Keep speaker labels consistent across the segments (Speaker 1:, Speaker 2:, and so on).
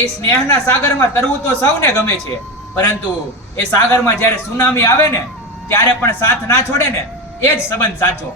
Speaker 1: એ સ્નેહના સાગરમાં તરવું તો સૌને ગમે છે. પરંતુ એ સાગરમાં જ્યારે સુનામી આવે ને, ત્યારે પણ સાથ ના છોડે ને, એ જ સંબંધ સાચો.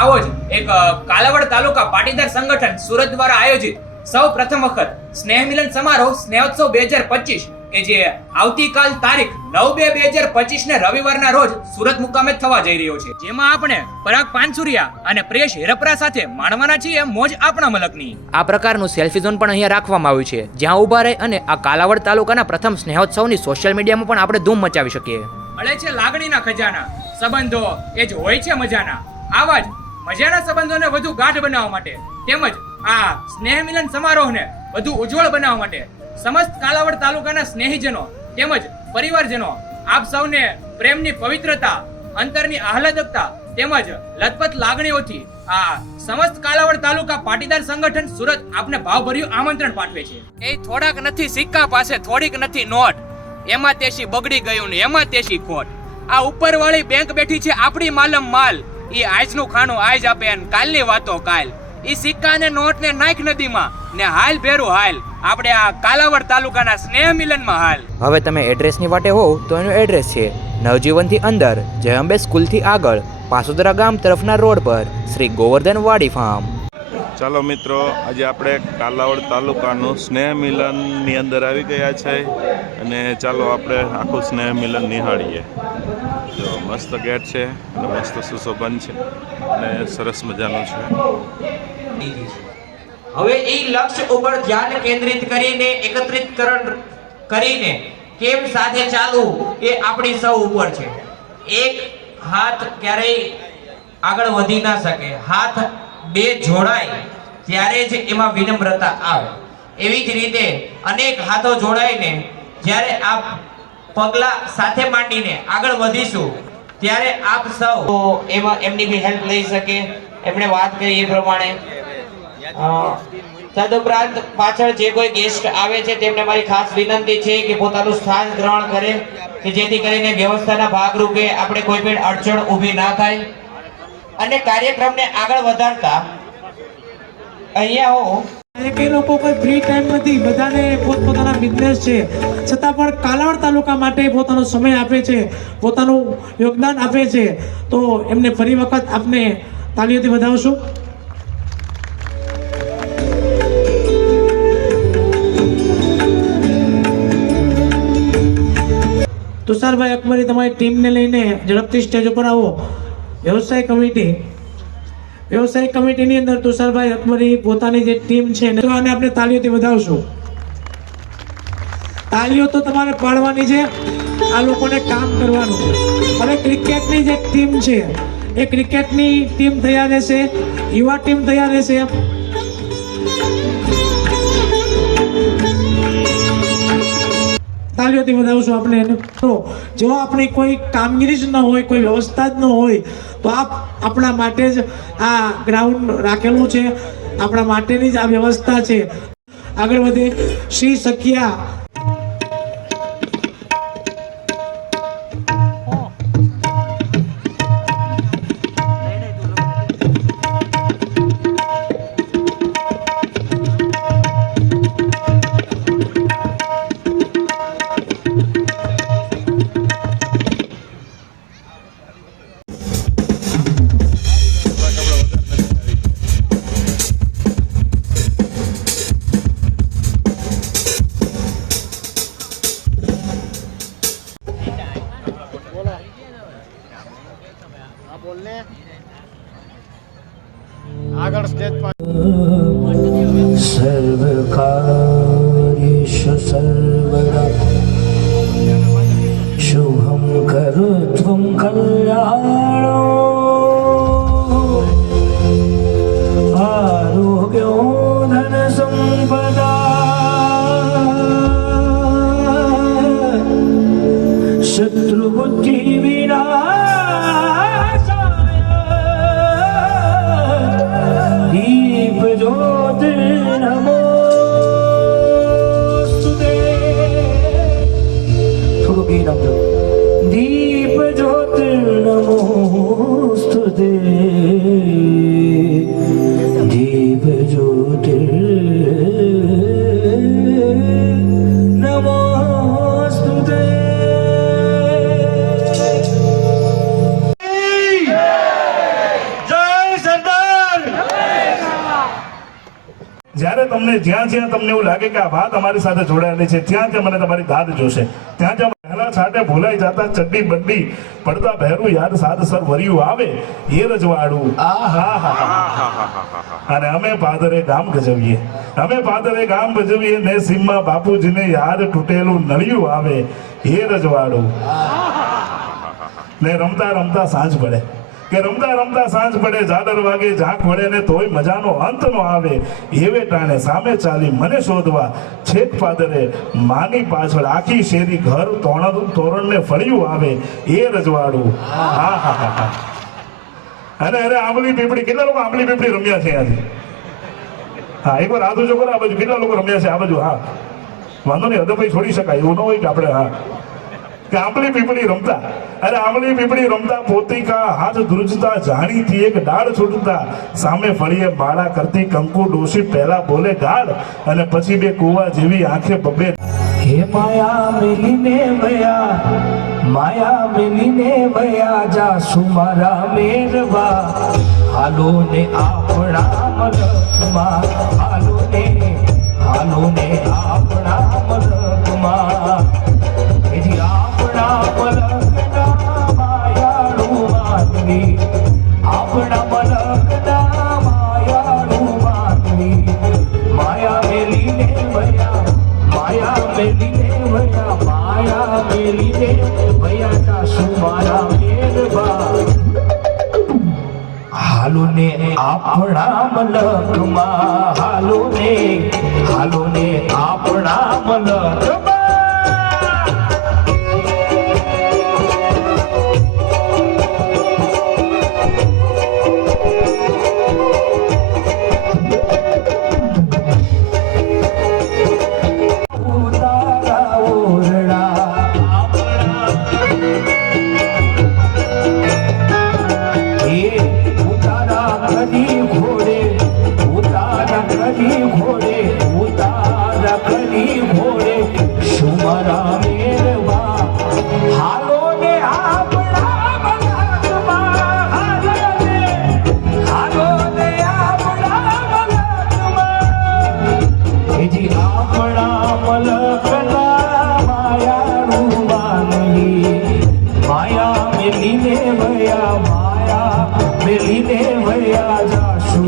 Speaker 1: આવો જ એક કાલાવડ તાલુકા પાટીદાર સંગઠન સુરત દ્વારા આયોજિત સૌ પ્રથમ વખત સ્નેહ મિલન સમારોહ સ્નેહોત્સવ બે હજાર પચીસ કે જે આવતીકાલ તારીખ નવ બે બે હજાર પચીસ ને રવિવારના રોજ સુરત મુકામે થવા જઈ રહ્યો છે. જેમાં આપણે પરાગ પાનસુરિયા અને પ્રેશ હેરપરા સાથે માણવાના છીએ મોજ આપણા મલકની. આ પ્રકારનું સેલ્ફી ઝોન પણ અહીંયા રાખવામાં આવ્યું છે. જ્યાં ઊભા રહી અને આ કાલાવડ તાલુકાના પ્રથમ સ્નેહોત્સવની સોશિયલ મીડિયામાં પણ આપણે ધૂમ મચાવી શકીએ. મળે છે લાગણીના ખજાના. સંબંધો એ જ હોય છે મજાના. આવા જ મજાના સંબંધોને વધુ ગાઢ બનાવવા માટે તેમજ આ સ્નેહ મિલન સમારોહને વધુ ઉજ્જવળ બનાવવા માટે સમસ્ત કાલાવડ તાલુકાના સ્નેહીજનો તેમજ પરિવારજનો, આપ સૌને પ્રેમની પવિત્રતા, અંતરની આહલાદકતા તેમજ લથપથ લાગણીઓથી આ સમસ્ત કાલાવડ તાલુકા પાટીદાર સંગઠન સુરત આપને ભાવભર્યું આમંત્રણ પાઠવે છે. એ થોડાક નથી સિક્કા પાસે, થોડીક નથી નોટ. એમાં તેશી બગડી ગયું ને એમાં તેશી ખોટ. આ ઉપરવાળી બેંક બેઠી છે આપણી માલમ માલ. એ આજનું ખાણું આજ આપે અને કાલની વાતો કાલ. ઈ સિક્કા ને નોટ ને નાખ નદીમાં ને હાલ ભેરું હાલ. આપણે આ કાલાવડ તાલુકાના સ્નેહ મિલનમાં હાલ.
Speaker 2: હવે તમે એડ્રેસની વાટે હોવ તો એનું એડ્રેસ છે નવજીવનથી અંદર જયંબે સ્કૂલથી આગળ પાસોદરા ગામ તરફના રોડ પર શ્રી ગોવર્ધન વાડી ફાર્મ.
Speaker 3: ચાલો મિત્રો, આજે આપણે કાલાવડ તાલુકાનું સ્નેહ મિલનની અંદર આવી ગયા છે અને ચાલો આપણે આખું સ્નેહ મિલન નિહાળીએ. તો મસ્ત ગેટ છે અને મસ્ત સુશોભન છે અને સરસ મજાનું છે.
Speaker 4: હવે એ લક્ષ્ય ઉપર ધ્યાન કેન્દ્રિત કરીને એકત્રિતકરણ કરીને કેમ સાથે ચાલવું એ આપણી સૌ ઉપર છે. એક હાથ ક્યારેય આગળ વધી ના શકે. હાથ બે જોડાય, ત્યારે જ એમાં વિનમ્રતા આવે. એવી જ રીતે અનેક હાથો જોડાઈને જ્યારે આપ પગલા સાથે માંડીને આગળ વધીશું, ત્યારે આપ સૌ એમાં એમની બી હેલ્પ લઈ શકે. એમણે વાત કરી એ પ્રમાણે. તદુપરાંત પાછળ જે કોઈ ગેસ્ટ આવે છે, તેમને મારી ખાસ વિનંતી છે કે પોતાનું સ્થાન ગ્રહણ કરે, કે જેથી કરીને વ્યવસ્થાના ભાગરૂપે આપણે કોઈ પણ અડચણ ઊભી ના થાય. અને કાર્યક્રમને આગળ વધારતા અહીંયા હું
Speaker 5: કઈ લોકો છતાં પણ કાલાવડ તાલુકા માટે પોતાનો સમય આપે છે, પોતાનું યોગદાન આપે છે. તો એમને ફરી વખત આપને તાલીઓથી વધાવશું. તુષારભાઈ અકબરી તમારી ટીમને લઈને ઝડપથી સ્ટેજ ઉપર આવો. વ્યવસાય કમિટી, વ્યવસાય કમિટીની અંદર તુષારભાઈ અકબરી પોતાની જે ટીમ છે ને તો આને આપણે તાલીઓથી વધાવશું. તાલીઓ તો તમારે પાડવાની છે, આ લોકોને કામ કરવાનું. અને ક્રિકેટની જે ટીમ છે, એ ક્રિકેટની ટીમ તૈયાર રહેશે, યુવા ટીમ તૈયાર રહેશે. તાલીઓથી વધાવશું આપણે એને. તો જો આપણી કોઈ કામગીરી જ ન હોય, કોઈ વ્યવસ્થા જ ન હોય, તો આપ આપણા માટે જ આ ગ્રાઉન્ડ રાખેલું છે. આપણા માટેની જ આ વ્યવસ્થા છે. આગળ વધે. શ્રી સખિયા
Speaker 6: જ્યાં જ્યાં તમને એવું લાગે કે આ વાત અમારી સાથે જોડાયેલી છે ત્યાં ત્યાં મને તમારી દાદ જોશે. ત્યાં ત્યાં પહેલા છાટે ભૂલાઈ જતા ચડ્ડી બંડી પડતા ભેરું યાદ સાદ સર વર્યું આવે એ રજવાડું. આ હા હા હા. અને અમે પાદરે ગામ ગજવીએ. અમે પાદરે ગામ ગજવીએ ને સીમમાં બાપુજીને યાદ તૂટેલું નળિયું આવે એ રજવાડું. ને રમતા રમતા સાંજ પડે. કે રમતા રમતા સાંજ પડે જાદર વાગે, ઝાંક વળે ને તોય મજાનો અંત નો આવે. એવે ટાણે સામે ચાલી મને શોધવા, છેક પાદરે માની પાછળ આખી શેરી ઘર તોરણ, તોરણને ફળિયું આવે, એ રજવાડું. હા હા હા હા. અને અરે આંબલી પીપળી, કેટલા લોકો આંબલી પીપળી રમ્યા છે અહીંયાથી હા એકવાર હાથ જો કરો, આ બાજુ કેટલા લોકો રમ્યા છે? આ બાજુ, હા. વાંધો નહીં હદભાઈ છોડી શકાય, એવું ન હોય કે આપણે, હા. કે આંબલી પીપળી રમતા. અરે આંબલી પીપળી રમતા પોતિકા હાથ ધ્રુજતા, જાણીથી એક ડાળ છૂટતા. સામે ફળીએ માળા કરતી કંકુ ડોશી પહેલા બોલે, ગાળ. અને પછી બે કુવા જેવી આંખે બબે.
Speaker 7: હે માયા મિલીને વયા, માયા મિલીને વયા જાસુ મારા મેરવા. હાલો ને આપણા મલકમાં હાલો ને હાલો ને આપણા આપણા મલકમાં હાલો ને હાલો ને આપણા મલકમાં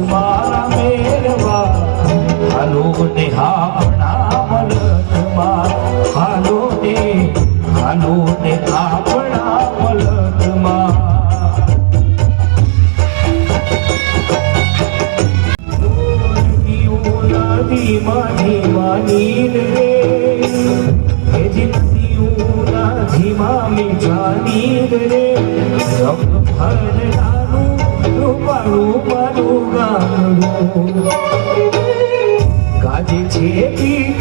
Speaker 7: મારા મેરવા. હાલો ને હા જાની રે. સબ ભરનારું રૂપા રૂપા que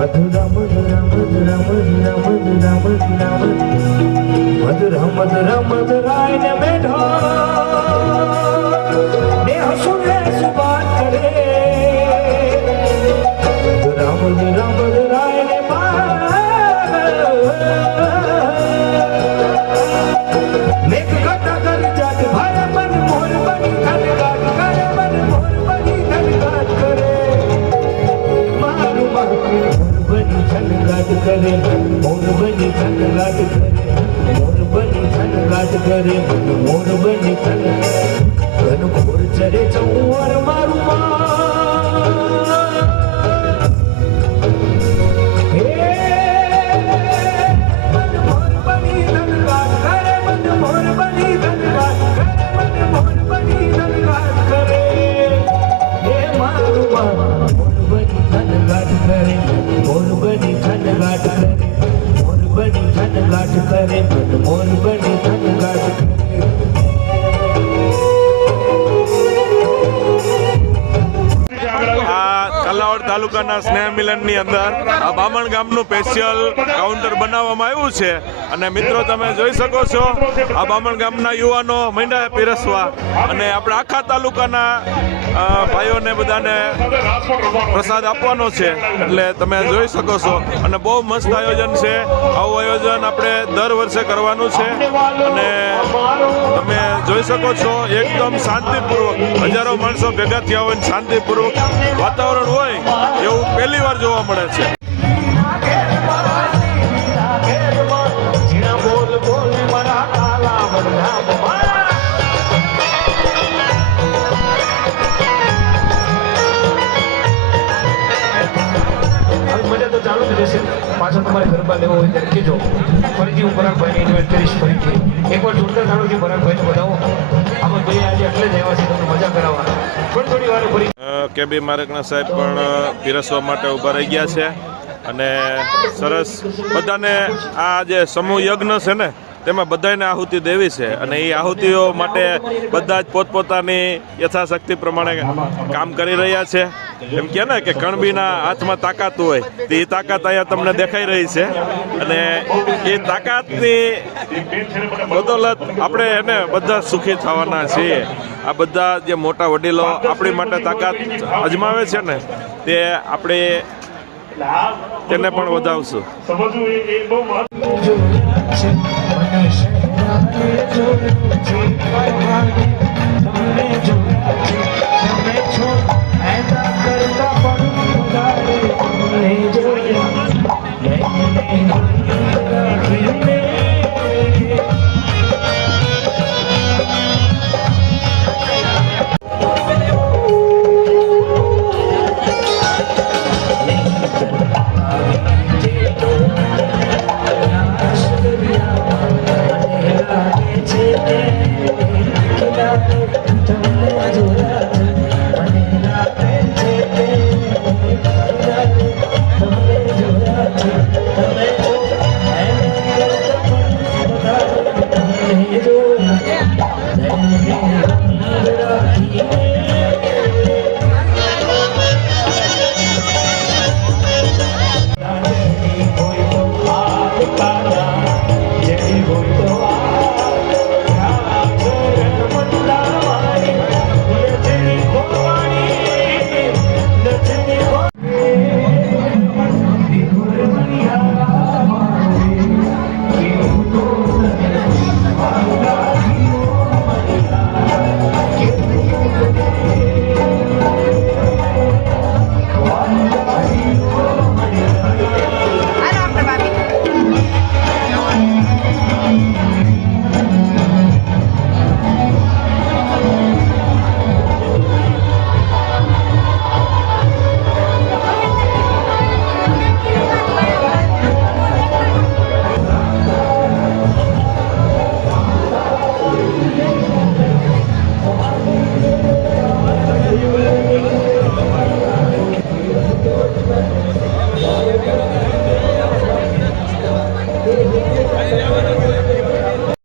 Speaker 7: मधुरा मधुरा मधुरा मधुरा मधुरा मधुरा मधुरा मधुरा मधुराय में
Speaker 3: ढोल સ્નેહ અંદર આ બામણ ગામનું સ્પેશિયલ કાઉન્ટર બનાવવામાં આવ્યું છે. અને મિત્રો, તમે જોઈ શકો છો, આ બામણ ગામના યુવાનો મહિના પીરસવા અને આપણા આખા તાલુકાના ભાઈઓને બધાને પ્રસાદ આપવાનો છે. એટલે તમે જોઈ શકો છો. અને બહુ મસ્ત આયોજન છે. આવું આયોજન આપણે દર વર્ષે કરવાનું છે. અને તમે જોઈ શકો છો, એકદમ શાંતિપૂર્વક. હજારો માણસો ભેગા થયા હોય શાંતિપૂર્વક વાતાવરણ હોય, એવું પહેલી વાર જોવા મળે છે.
Speaker 8: પાછળ તમારે ગરબા લેવો હોય ત્યારે કહેજો. ફરીથી હું પરાગભાઈને ઇન્વાઇટ કરીશ ફરીથી. એકવાર જોરદાર તાળુથી પરાગભાઈને બતાવો આમાં ભાઈ આજે એટલે જ આવ્યા છે, તમને મજા કરાવવા પણ થોડી વાર ફરી
Speaker 3: કેબી મારકના સાહેબ પણ પીરસવા માટે ઊભા રહી ગયા છે. અને સરસ બધાને આ જે સમૂહ યજ્ઞ છે ને તેમાં બધાને આહુતિ દેવી છે અને એ આહુતિઓ માટે બધા જ પોતપોતાની યથાશક્તિ પ્રમાણે કામ કરી રહ્યા છે. એમ કે ને કે કણબીના હાથમાં તાકાત હોય, તો તાકાત અહીંયા તમને દેખાઈ રહી છે. અને એ તાકાતની બદોલત આપણે એને બધા સુખી થવાના છીએ. આ બધા જે મોટા વડીલો આપણી માટે તાકાત અજમાવે છે ને, તે આપણે તેને પણ વધાવશું.
Speaker 7: સમજવું એ બહુ চলেছে